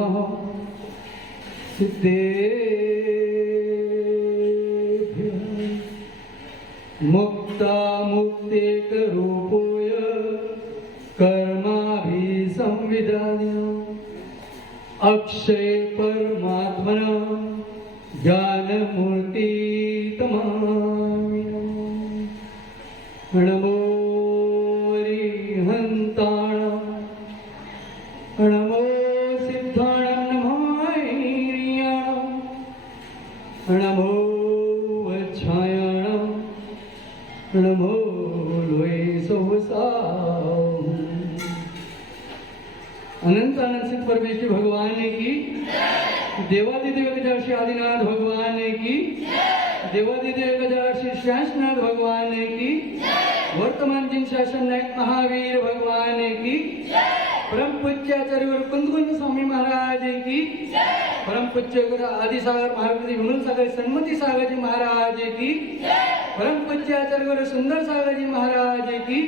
नमः सिद्धेभ्यः मुक्ता मुक्तेकरूपोय कर्माभिसंविधानम् अक्षय परमात्मना ज्ञानमूर्ति तमामिनम् नमो हरिहन्ताणं नमो सिद्धाणं नमः नमो वच्छायाणं नमो लोये सोवसाव। अनंत अनंत सिद्ध परमेश्वर भगवान की, देवादिदेव गजार्षि आदिनाथ भगवान की, देवादिदेव गजार्षि शेषनाथ भगवान की, वर्तमान जिन शासन नायक महावीर भगवान की, परम पूज्य आचार्य गुरु कुंदकुंज स्वामी महाराज की, परम पूज्य गुरु आदिसागर महावीर विमल सागर सन्मति सागर जी महाराज की, परम पूज्य आचार्य गुरु सुंदर सागर जी महाराज की,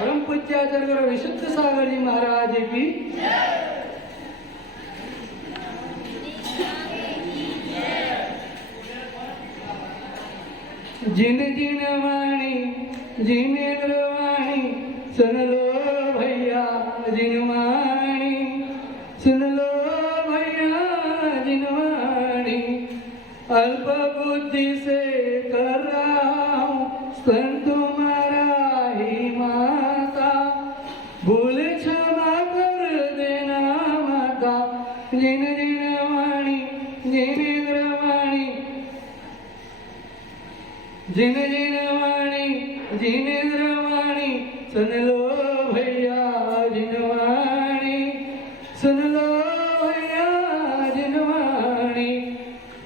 परम पूज्य आचार्य गुरु विशुद्ध सागर जी महाराज की। जिन जिन वाणी जिनेन्द्र वाणी सुन लो भैया जिन वाणी सुन लो भैया जिन वाणी अल्प बुद्धि से कर रहा हूँ स्तन तुम्हारा ही माता भूल क्षमा कर देना माता। जिन जिन वाणी जिनेन्द्र वाणी जिन जिन वाणी जिनेन्द्र वाणी सुन लो भैया जिन वाणी सुन लो भैया जिन वाणी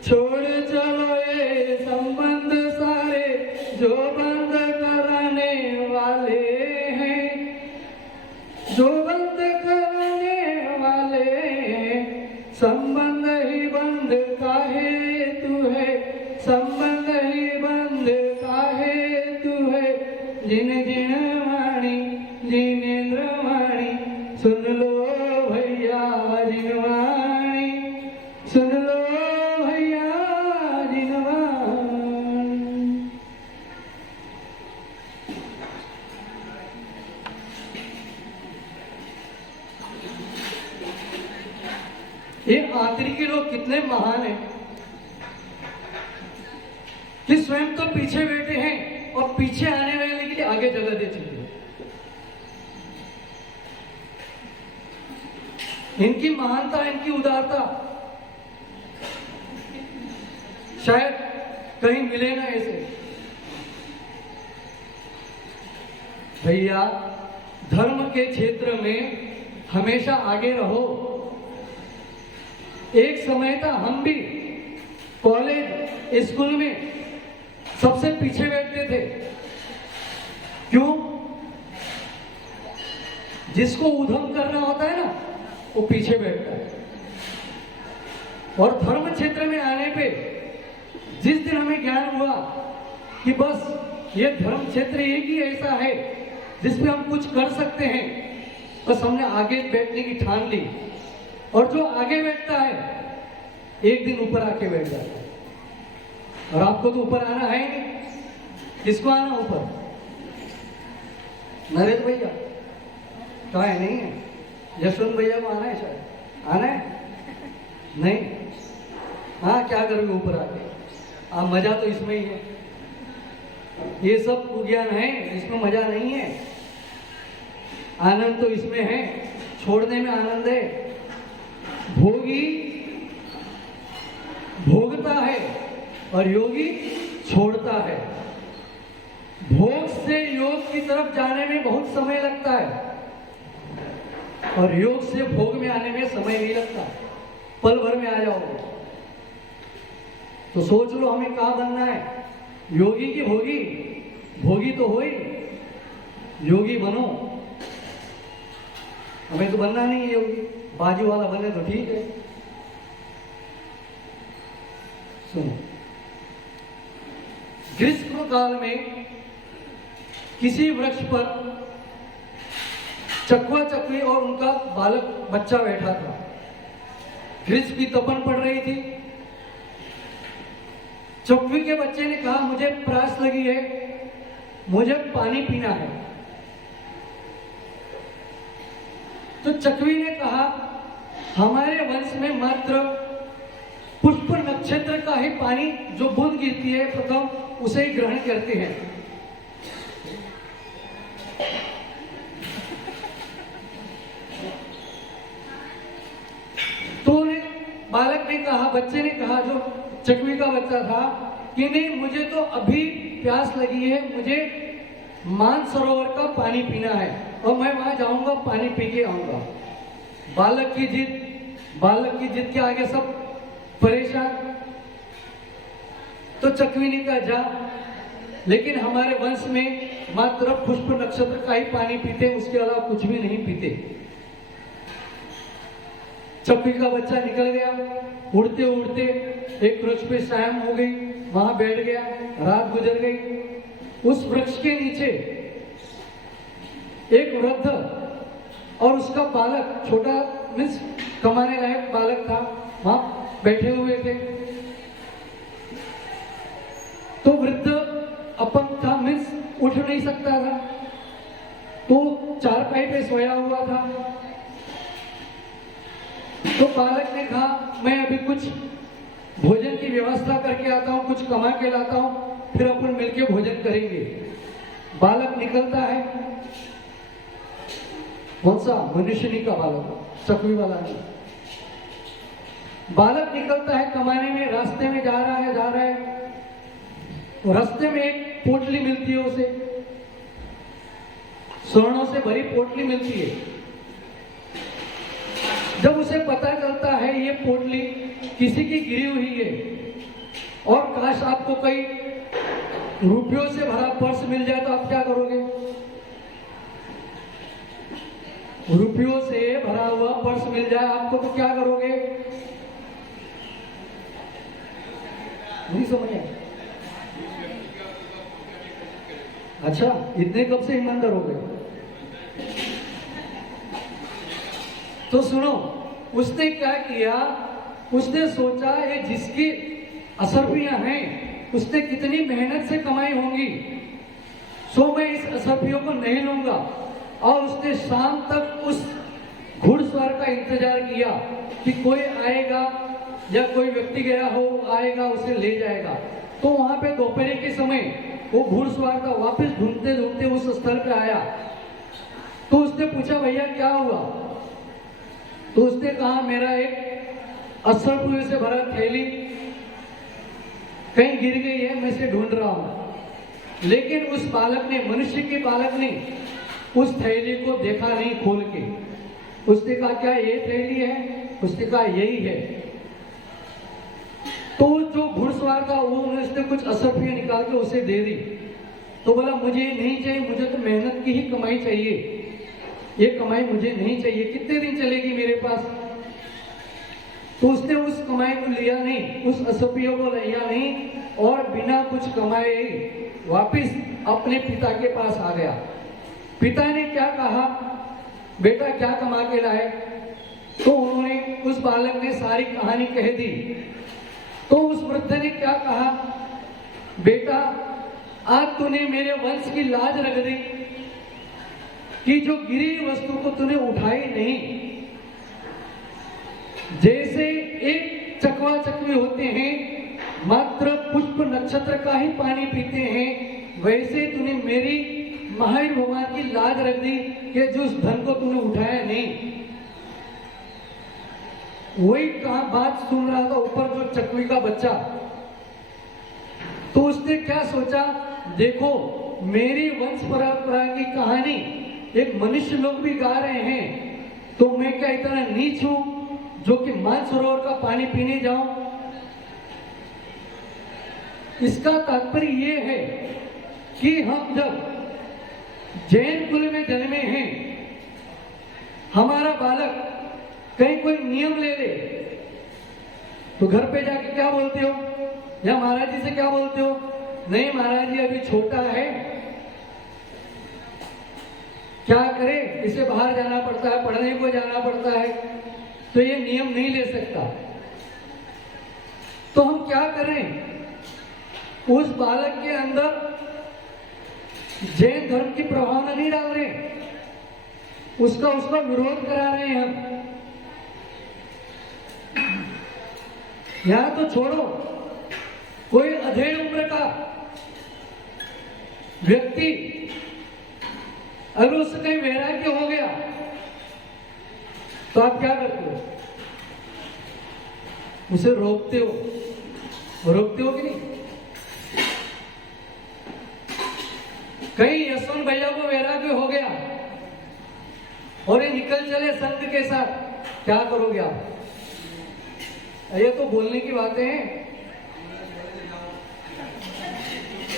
छोड़ चलो ये संबंध सारे जो बंद कराने वाले हैं, जो बंद कराने वाले हैं। संबंध ही बंद काहे तू है, संबंध ही बंद काहे तू है। जिन जिन वाणी जिनेन्द्र वाणी सुन लो भैया जिन वाणी सुन लो भैया जिन वाणी। ये आखिरी के लोग कितने महान हैं कि स्वयं तो पीछे बैठे हैं और पीछे आने वाले के लिए आगे जगह दे चुके हैं। इनकी महानता, इनकी उदारता शायद कहीं मिले ना ऐसे। भैया धर्म के क्षेत्र में हमेशा आगे रहो। एक समय था हम भी कॉलेज स्कूल में सबसे पीछे बैठते थे। क्यों? जिसको उधम करना होता है ना वो पीछे बैठता है। और धर्म क्षेत्र में आने पे जिस दिन हमें ज्ञान हुआ कि बस ये धर्म क्षेत्र एक ही ऐसा है जिसमें हम कुछ कर सकते हैं, बस हमने आगे बैठने की ठान ली। और जो आगे बैठता है एक दिन ऊपर आके बैठ जाता है। और आपको तो ऊपर आना है नहीं। किसको आना ऊपर? नरेश भैया कहा है? नहीं है। यशवंत भैया को आना है शायद। आना है? नहीं। हाँ, क्या करोगे ऊपर आके? मजा तो इसमें ही है। ये सब ज्ञान है, इसमें मजा नहीं है। आनंद तो इसमें है, छोड़ने में आनंद है। भोगी भोगता है और योगी छोड़ता है। भोग से योग की तरफ जाने में बहुत समय लगता है और योग से भोग में आने में समय नहीं लगता, पल भर में आ जाओगे। तो सोच लो हमें कहाँ बनना है, योगी की भोगी? भोगी तो हो ही, योगी बनो। हमें तो बनना नहीं है योगी, बाजू वाला बने तो ठीक है। सुनो, ग्रीष्म काल में किसी वृक्ष पर चकवा चकवी और उनका बालक बच्चा बैठा था। ग्रीष्म की तपन पड़ रही थी। चकवी के बच्चे ने कहा मुझे प्यास लगी है, मुझे पानी पीना है। तो चकवी ने कहा हमारे वंश में मात्र पुष्प नक्षत्र का ही पानी जो बूंद गिरती है प्रथम उसे ही ग्रहण करते हैं। तो बालक ने कहा, बच्चे ने कहा, जो चकवी का बच्चा था, कि नहीं मुझे तो अभी प्यास लगी है, मुझे मानसरोवर का पानी पीना है और मैं वहां जाऊंगा पानी पी के आऊंगा। बालक की जिद के आगे सब परेशान। तो चकवी ने कहा जा, लेकिन हमारे वंश में मात्र पुष्प नक्षत्र का ही पानी पीते, उसके अलावा कुछ भी नहीं पीते। चकवी का बच्चा निकल गया, उड़ते उड़ते एक वृक्ष पे शाम हो गई, वहां बैठ गया, रात गुजर गई। उस वृक्ष के नीचे एक वृद्ध और उसका बालक, छोटा मीन्स कमाने लायक बालक था, वहां बैठे हुए थे। तो वृद्ध अपंग था, मीन्स उठ नहीं सकता था, तो चारपाई पे सोया हुआ था। तो बालक ने कहा मैं अभी कुछ भोजन की व्यवस्था करके आता हूं, कुछ कमा के लाता हूं, फिर अपन मिलके भोजन करेंगे। बालक निकलता है, कौन सा, मनुष्यनी का बालक, चकवी वाला नहीं। बालक निकलता है कमाने में, रास्ते में जा रहा है, तो रास्ते में एक पोटली मिलती है उसे, स्वर्णों से भरी पोटली मिलती है। जब उसे पता चलता है ये पोटली किसी की गिरी हुई है और काश आपको कई रुपयों से भरा पर्स मिल जाए तो आप क्या करोगे? रुपयों से भरा हुआ पर्स मिल जाए आपको तो क्या करोगे? नहीं समझ आया? अच्छा, इतने कब से ईमानदार हो गए? तो सुनो, उसने क्या किया, उसने सोचा ये जिसकी असरफियां हैं उसने कितनी मेहनत से कमाई होंगी, सो मैं इस असरफियों को नहीं लूंगा। और उसने शाम तक उस घुड़सवार का इंतजार किया कि कोई आएगा या कोई व्यक्ति गया हो आएगा उसे ले जाएगा। तो वहां पे दोपहर के समय वो घुड़सवार का वापस ढूंढते ढूंढते उस स्थल पे आया। तो उसने पूछा भैया क्या हुआ? तो उसने कहा मेरा एक असरफियों से भरा थैली कहीं गिर गई है, मैं इसे ढूंढ रहा हूं। लेकिन उस बालक ने, मनुष्य के बालक ने उस थैली को देखा नहीं खोल के। उसने कहा क्या ये थैली है? उसने कहा यही है। तो जो घुड़सवार था वो उसने कुछ असरफियां निकाल के उसे दे दी। तो बोला मुझे नहीं चाहिए, मुझे तो मेहनत की ही कमाई चाहिए, ये कमाई मुझे नहीं चाहिए, कितने दिन चलेगी मेरे पास? तो उसने उस कमाई को लिया नहीं, उस असरफियों को लिया नहीं और बिना कुछ कमाए वापिस अपने पिता के पास आ गया। पिता ने क्या कहा, बेटा क्या कमा के लाए? तो उन्होंने, उस बालक ने सारी कहानी कह दी। तो उस वृद्ध ने क्या कहा, बेटा आज तूने मेरे वंश की लाज रख दी कि जो गिरी वस्तु को तूने उठाई नहीं। जैसे एक चकवा चकवी होते हैं मात्र पुष्प नक्षत्र का ही पानी पीते हैं, वैसे तूने मेरी महावीर भगवान की लाज रख दी कि जो उस धन को तूने उठाया नहीं। वही कहा बात सुन रहा था ऊपर जो चकवी का बच्चा। तो उसने क्या सोचा, देखो मेरी वंश परंपरा की कहानी एक मनुष्य लोग भी गा रहे हैं, तो मैं क्या इतना नीच हूं जो कि मानसरोवर का पानी पीने जाऊं? इसका तात्पर्य यह है कि हम जब जैन कुल में जन्मे हैं, हमारा बालक कहीं कोई नियम ले ले तो घर पे जाके क्या बोलते हो, या महाराज जी से क्या बोलते हो? नहीं महाराज जी अभी छोटा है, क्या करे, इसे बाहर जाना पड़ता है, पढ़ने को जाना पड़ता है। तो ये नियम नहीं ले सकता। तो हम क्या करें, उस बालक के अंदर जैन धर्म की प्रभावना नहीं डाल रहे, उसका विरोध करा रहे हैं हम। यहां तो छोड़ो, कोई अधेड़ उम्र का व्यक्ति अगर उससे कहीं वैराग्य हो गया तो आप क्या करते हो, उसे रोकते हो कि नहीं? कहीं यशवंत भैया को वैराग्य हो गया और ये निकल चले संत के साथ, क्या करोगे आप? ये तो बोलने की बातें हैं।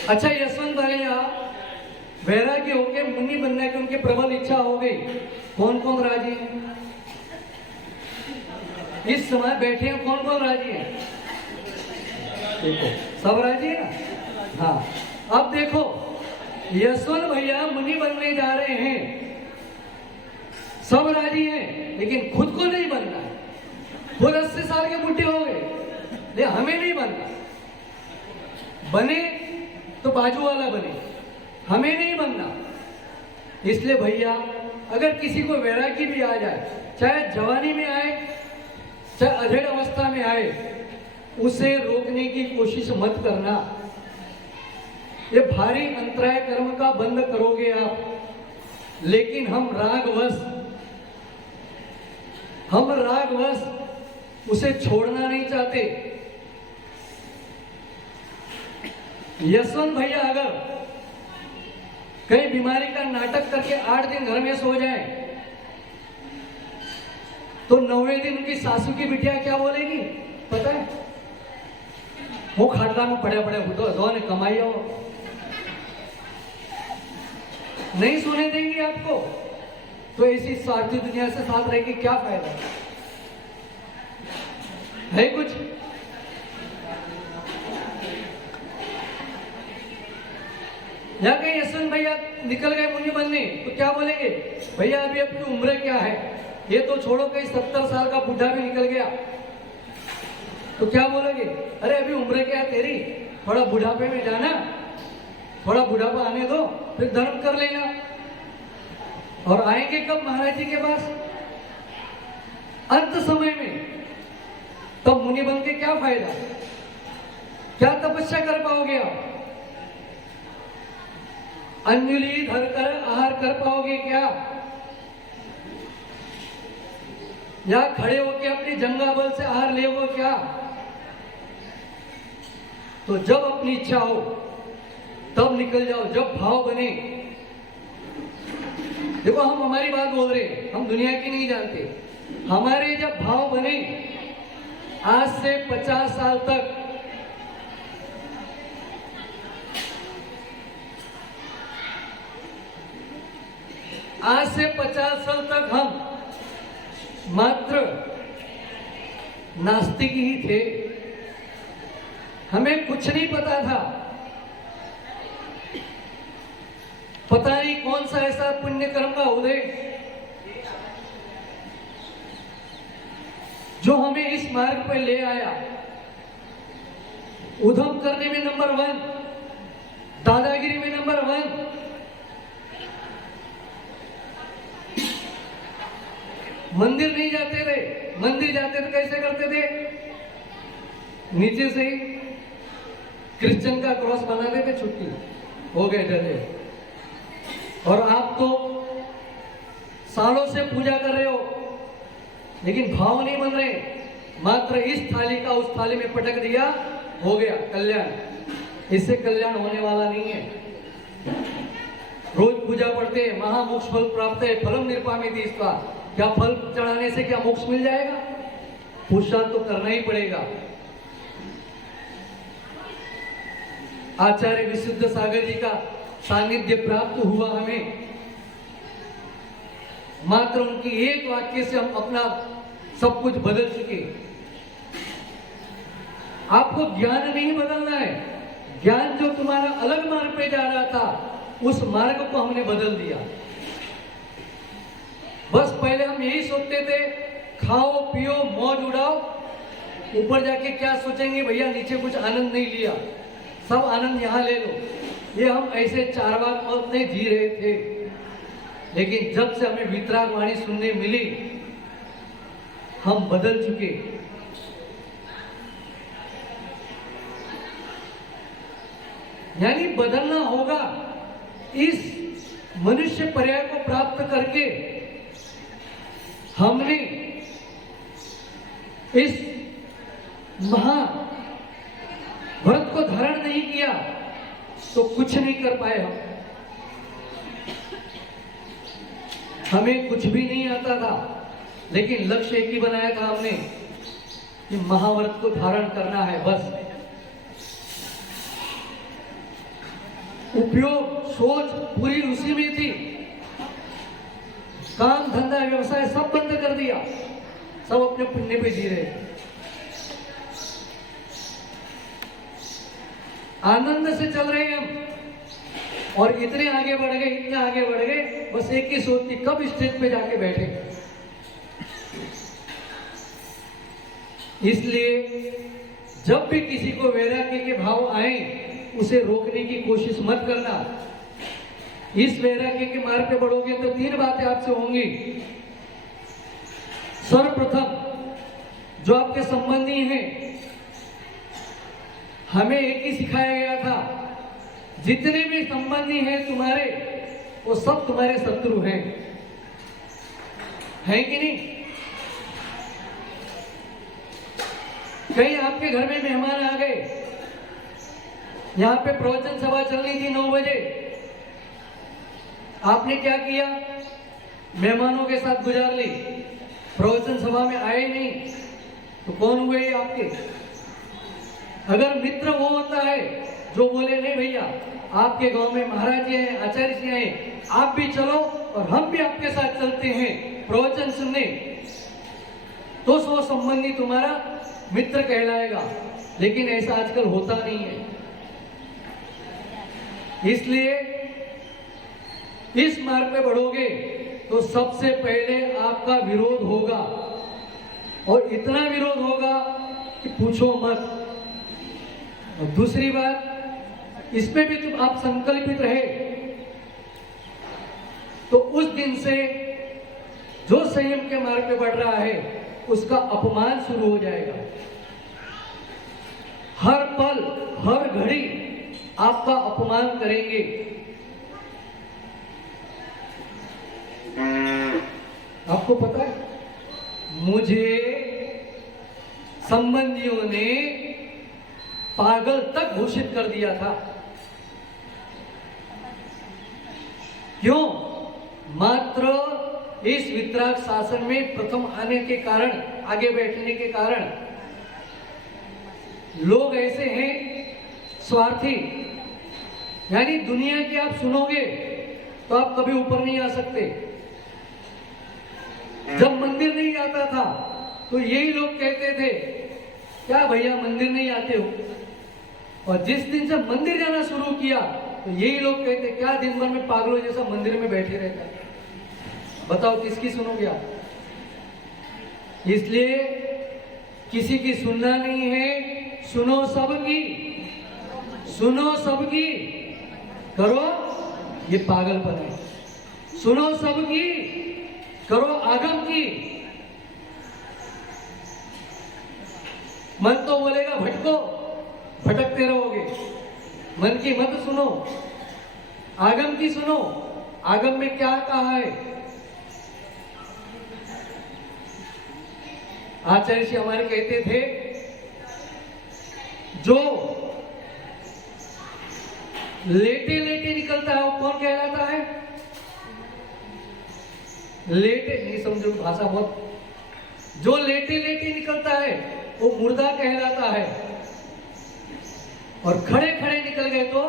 अच्छा, यशवंत भैया वैराग्य होके मुनि बनने की उनकी प्रबल इच्छा हो गई, कौन कौन राजी है? इस समय बैठे हैं कौन कौन राजी है? देखो, सब राजी है ना? हाँ, अब देखो, यशवंत भैया मुनि बनने जा रहे हैं, सब राजी हैं, लेकिन खुद को नहीं बनना है। खुद 80 साल के बुढ़े हो गए, ले हमें नहीं बनना। बने तो बाजू वाला बने, हमें नहीं बनना। इसलिए भैया, अगर किसी को वैराग्य भी आ जाए, चाहे जवानी में आए चाहे अधेड़ अवस्था में आए, उसे रोकने की कोशिश मत करना। ये भारी अंतराय कर्म का बंद करोगे आप। लेकिन हम रागवश उसे छोड़ना नहीं चाहते। यशवंत भैया अगर कई बीमारी का नाटक करके 8 दिन घर में सो जाए, तो 9वें दिन उनकी सासू की बिटिया क्या बोलेगी पता है? वो खाटला में पड़े दो ने कमाई हो, नहीं सोने देंगी आपको। तो ऐसी स्वार्थी दुनिया से साथ रह के क्या फायदा है कुछ? या कहीं यशवंत भैया निकल गए मुनि बनने, तो क्या बोलेंगे? भैया अभी अपनी उम्र क्या है? ये तो छोड़ो, कहीं 70 साल का बुढ़ा भी निकल गया तो क्या बोलोगे? अरे अभी उम्र क्या है तेरी, थोड़ा बुढ़ापे में जाना, थोड़ा बुढ़ापा आने दो, फिर धर्म कर लेना। और आएंगे कब महाराज जी के पास? अंत समय में। तब मुनि बन के क्या फायदा? क्या तपस्या कर पाओगे आप? अंजलि धर कर आहार कर पाओगे क्या? या खड़े होके अपनी जंगा बल से आहार लेगो क्या? तो जब अपनी इच्छा हो तब निकल जाओ, जब भाव बने। देखो, हम हमारी बात बोल रहे हैं, हम दुनिया की नहीं जानते। हमारे जब भाव बने, आज से 50 साल तक हम मात्र नास्तिक ही थे, हमें कुछ नहीं पता था। पता नहीं कौन सा ऐसा पुण्य कर्म का उदय जो हमें इस मार्ग पर ले आया। उधम करने में नंबर 1, दादागिरी में नंबर 1। मंदिर नहीं जाते थे, मंदिर जाते थे कैसे करते थे? नीचे से ही क्रिश्चियन का क्रॉस बनाते थे, छुट्टी हो गए डरे। और आप तो सालों से पूजा कर रहे हो, लेकिन भाव नहीं बन रहे। मात्र इस थाली का उस थाली में पटक दिया, हो गया कल्याण। इससे कल्याण होने वाला नहीं है। रोज पूजा पढ़ते हैं, महामोक्ष फल प्राप्त है, फलम निर्पामिति। इसका क्या फल चढ़ाने से क्या मोक्ष मिल जाएगा? पुरुषार्थ तो करना ही पड़ेगा। आचार्य विशुद्ध सागर जी का सानिध्य प्राप्त हुआ हमें। मात्र उनकी एक वाक्य से हम अपना सब कुछ बदल चुके। आपको ज्ञान नहीं बदलना है, ज्ञान जो तुम्हारा अलग मार्ग पे जा रहा था, उस मार्ग को हमने बदल दिया। बस पहले हम यही सोचते थे, खाओ पियो मौज उड़ाओ, ऊपर जाके क्या सोचेंगे भैया नीचे कुछ आनंद नहीं लिया, सब आनंद यहाँ ले लो। ये हम ऐसे चारवाक मत नहीं जी रहे थे, लेकिन जब से हमें वितराग वाणी सुनने मिली हम बदल चुके। यानी बदलना होगा। इस मनुष्य पर्याय को प्राप्त करके हमने इस महाव्रत को धारण नहीं किया तो कुछ नहीं कर पाए हम। हमें कुछ भी नहीं आता था, लेकिन लक्ष्य एक ही बनाया था हमने कि महाव्रत को धारण करना है बस। उपयोग सोच पूरी उसी में थी। काम धंधा व्यवसाय सब बंद कर दिया, सब अपने पुण्य पे जी रहे, आनंद से चल रहे हम। और इतने आगे बढ़ गए, इतने आगे बढ़ गए, बस एक ही सोच थी कब स्टेज पे जाके बैठे। इसलिए जब भी किसी को वैराग्य के भाव आए उसे रोकने की कोशिश मत करना। इस वैराग्य के मार्ग पे बढ़ोगे तो तीन बातें आपसे होंगी। सर्वप्रथम जो आपके संबंधी हैं, हमें एक ही सिखाया गया था, जितने भी संबंधी हैं तुम्हारे वो सब तुम्हारे शत्रु हैं, है कि नहीं? कहीं आपके घर में मेहमान आ गए, यहां पे प्रवचन सभा चल रही थी 9 बजे, आपने क्या किया? मेहमानों के साथ गुजार ली, प्रवचन सभा में आए नहीं, तो कौन हुए आपके? अगर मित्र वो होता है जो बोले नहीं भैया आपके गांव में महाराज जी हैं, आचार्य जी हैं, आप भी चलो और हम भी आपके साथ चलते हैं प्रवचन सुनने, तो वो संबंधी तुम्हारा मित्र कहलाएगा। लेकिन ऐसा आजकल होता नहीं है। इसलिए इस मार्ग पे बढ़ोगे तो सबसे पहले आपका विरोध होगा, और इतना विरोध होगा कि पूछो मत। और दूसरी बात, इसमें भी तुम आप संकल्पित रहे तो उस दिन से जो संयम के मार्ग पे बढ़ रहा है उसका अपमान शुरू हो जाएगा। हर पल हर घड़ी आपका अपमान करेंगे। आपको पता है, मुझे संबंधियों ने पागल तक घोषित कर दिया था। क्यों? मात्र इस वितराग शासन में प्रथम आने के कारण, आगे बैठने के कारण। लोग ऐसे हैं स्वार्थी, यानी दुनिया की आप सुनोगे तो आप कभी ऊपर नहीं आ सकते। जब मंदिर नहीं आता था तो यही लोग कहते थे क्या भैया मंदिर नहीं आते हो, और जिस दिन से मंदिर जाना शुरू किया तो यही लोग कहते क्या दिन भर में पागलों जैसा मंदिर में बैठे रहता है। बताओ किसकी सुनोगे आप? इसलिए किसी की सुनना नहीं है, सुनो सबकी, सुनो सबकी, करो ये पागलपन है। सुनो सबकी, करो आगम की। मन तो बोलेगा भटको, भटकते रहोगे। मन की मत सुनो, आगम की सुनो। आगम में क्या कहा है? आचार्य जी हमारे कहते थे, जो लेटे लेटे निकलता है वो कौन कहलाता है? लेटे नहीं समझो भाषा बहुत, जो लेटे लेटे निकलता है वो मुर्दा कहलाता है, और खड़े खड़े निकल गए तो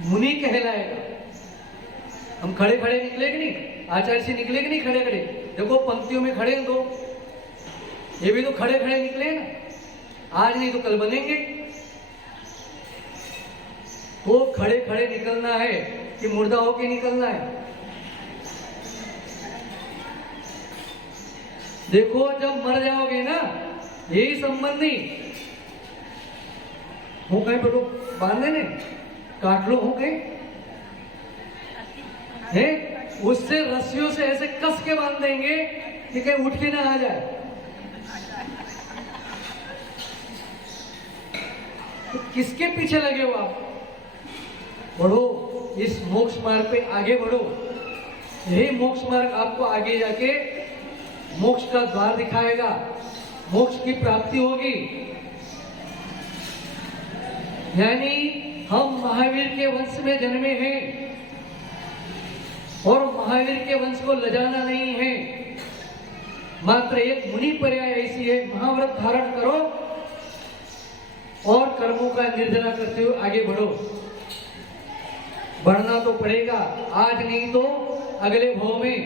मुनि कहलाएगा। हम खड़े खड़े निकले कि नहीं? आचार्य से निकले कि नहीं खड़े खड़े? देखो पंक्तियों में खड़े हैं दो, ये भी तो खड़े खड़े निकले ना, आज नहीं तो कल बनेंगे। तो खड़े खड़े निकलना है कि मुर्दा होके निकलना है? देखो जब मर जाओगे ना, यही संबंधी हूँ कहीं पर बांधे ने काट लो हूँ कहीं है, उससे रस्सियों से ऐसे कस के बांध देंगे कि कहीं उठ के ना आ जाए। तो किसके पीछे लगे हो आप? बढ़ो, इस मोक्ष मार्ग पे आगे बढ़ो। यही मोक्ष मार्ग आपको आगे जाके मोक्ष का द्वार दिखाएगा, मोक्ष की प्राप्ति होगी। यानी हम महावीर के वंश में जन्मे हैं और महावीर के वंश को लजाना नहीं है। मात्र एक मुनि पर्याय ऐसी है, महाव्रत धारण करो और कर्मों का निर्जरा करते हुए आगे बढ़ो। बढ़ना तो पड़ेगा, आज नहीं तो अगले भव में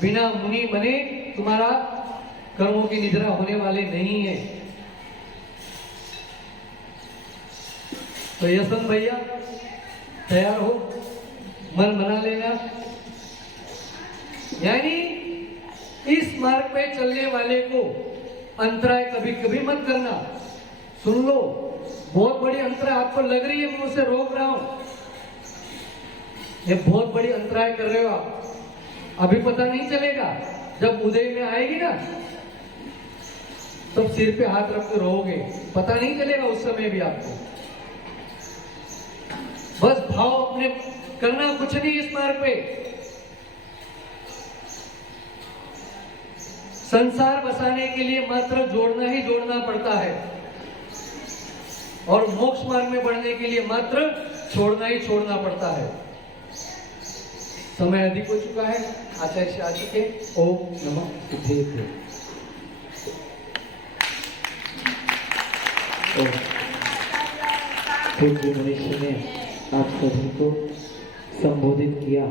बिना मुनि बने तुम्हारा कर्मों की निद्रा होने वाले नहीं है। तो यशवंत भैया तैयार हो, मन बना लेना। यानी इस मार्ग पे चलने वाले को अंतराय कभी कभी मत करना। सुन लो, बहुत बड़ी अंतराय आपको लग रही है, मैं उसे रोक रहा हूं। ये बहुत बड़ी अंतराय कर रहे हो आप, अभी पता नहीं चलेगा, जब उदय में आएगी ना तब सिर पे हाथ रख के रहोगे, पता नहीं चलेगा उस समय भी आपको। बस भाव अपने करना, कुछ नहीं इस मार्ग पे। संसार बसाने के लिए मात्र जोड़ना ही जोड़ना पड़ता है और मोक्ष मार्ग में बढ़ने के लिए मात्र छोड़ना ही छोड़ना पड़ता है। समय अधिक हो चुका है, आचार्य से आ चुके। ओम नमः सिद्धेश्वर। पूज्य मनुष्य ने आप सभी को संबोधित किया।